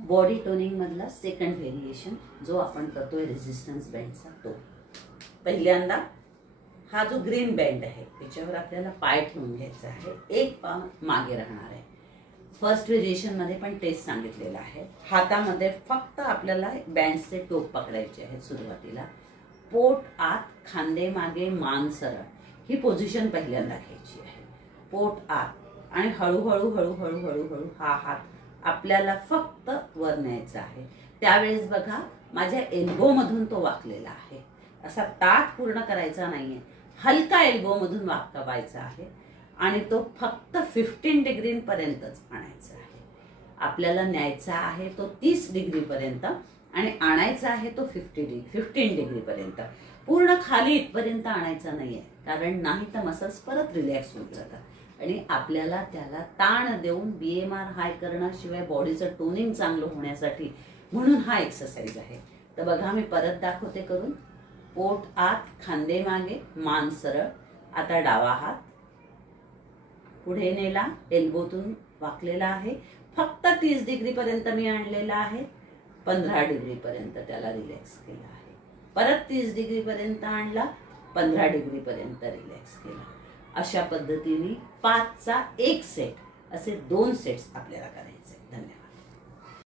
Body toning मधला second variation जो आपण करतोय रेजिस्टन्स बँडचा तो. पहिल्यांदा हा जो ग्रीन बँड आहे त्याच्यावर आपल्याला पाय ठेवून घ्यायचा आहे, एक पाय मागे राहणार आहे. फर्स्ट व्हेरिएशन मध्ये पण तेच सांगितलेलं आहे. हातामध्ये फक्त आपल्याला बँडचे टोक पकडायचे आहेत सुरुवातीला. पोट आत, खांदे मागे, मान सरळ, ही पोझिशन पहिल्यांदा घ्यायची आहे. पोट आत आणि हळूहळू हळूहळू हळूहळू हा हात आपल्याला फक्त वर न्यायचा आहे. त्यावेळेस बघा माझ्या एल्बो मधून तो वाकलेला आहे, असा ताठ पूर्ण करायचा नाहीये, हलका एल्बो मधून वाकवायचा आहे आणि तो फक्त 15 डिग्रीपर्यंतच आणायचा आहे. आपल्याला न्यायचा आहे तो 30 डिग्रीपर्यंत आणि आणायचा आहे तो 15 डिग्रीपर्यंत. पूर्ण खाली इथपर्यंत आणायचा नाहीये, कारण नाही तर मसल्स परत रिलॅक्स होऊन जातात आणि आपल्याला त्याला ताण देऊन BMR हाय करण्याशिवाय बॉडीचं टोनिंग चांगलं होण्यासाठी म्हणून हा एक्सरसाइज आहे. तर बघा मी परत दाखवते करून. पोट आत, खांदे मागे, मान सरळ. आता डावा हात पुढे नेला, एल्बोतून वाकलेला आहे, फक्त 30 डिग्रीपर्यंत मी आणलेला आहे. 15 डिग्रीपर्यंत त्याला रिलॅक्स केला आहे. परत 30 डिग्रीपर्यंत आणला, 15 डिग्रीपर्यंत रिलॅक्स केला. अशा पद्धतीने 5चा 1 सेट असे 2 सेट्स आपल्याला करायचे. धन्यवाद.